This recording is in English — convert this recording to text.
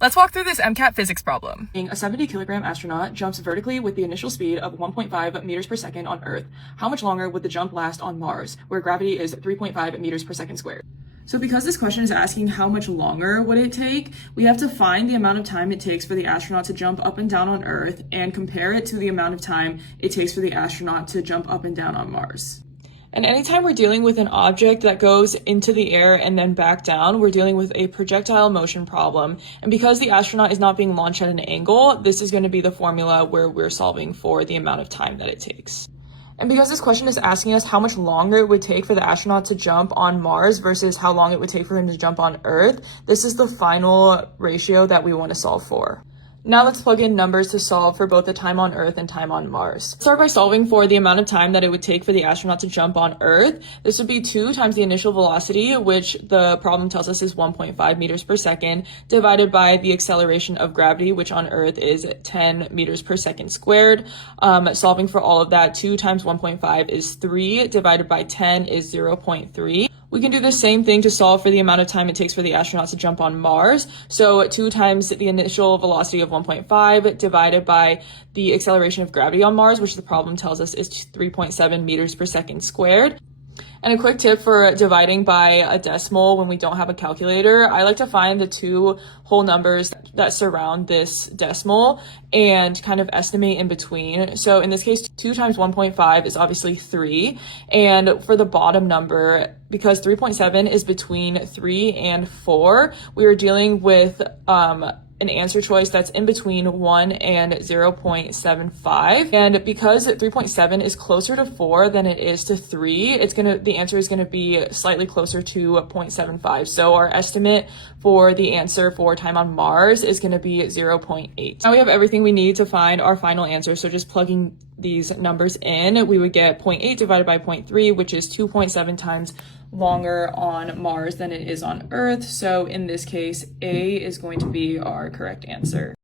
Let's walk through this MCAT physics problem. A 70-kilogram astronaut jumps vertically with the initial speed of 1.5 meters per second on Earth. How much longer would the jump last on Mars, where gravity is 3.5 meters per second squared? So because this question is asking how much longer would it take, we have to find the amount of time it takes for the astronaut to jump up and down on Earth and compare it to the amount of time it takes for the astronaut to jump up and down on Mars. And anytime we're dealing with an object that goes into the air and then back down, we're dealing with a projectile motion problem. And because the astronaut is not being launched at an angle, this is going to be the formula where we're solving for the amount of time that it takes. And because this question is asking us how much longer it would take for the astronaut to jump on Mars versus how long it would take for him to jump on Earth, this is the final ratio that we want to solve for. Now let's plug in numbers to solve for both the time on Earth and time on Mars. Let's start by solving for the amount of time that it would take for the astronaut to jump on Earth. This would be 2 times the initial velocity, which the problem tells us is 1.5 meters per second, divided by the acceleration of gravity, which on Earth is 10 meters per second squared. Solving for all of that, 2 times 1.5 is 3, divided by 10 is 0.3. We can do the same thing to solve for the amount of time it takes for the astronaut to jump on Mars. So 2 times the initial velocity of 1.5 divided by the acceleration of gravity on Mars, which the problem tells us is 3.7 meters per second squared. And a quick tip for dividing by a decimal when we don't have a calculator, I like to find the 2 whole numbers that surround this decimal and kind of estimate in between. So in this case, 2 times 1.5 is obviously 3. And for the bottom number, because 3.7 is between 3 and 4, we are dealing with an answer choice that's in between 1 and 0.75. And because 3.7 is closer to 4 than it is to 3, the answer is gonna be slightly closer to 0.75. So our estimate for the answer for time on Mars is gonna be 0.8. Now we have everything we need to find our final answer. So just plugging these numbers in, we would get 0.8 divided by 0.3, which is 2.7 times longer on Mars than it is on Earth. So in this case, A is going to be our correct answer.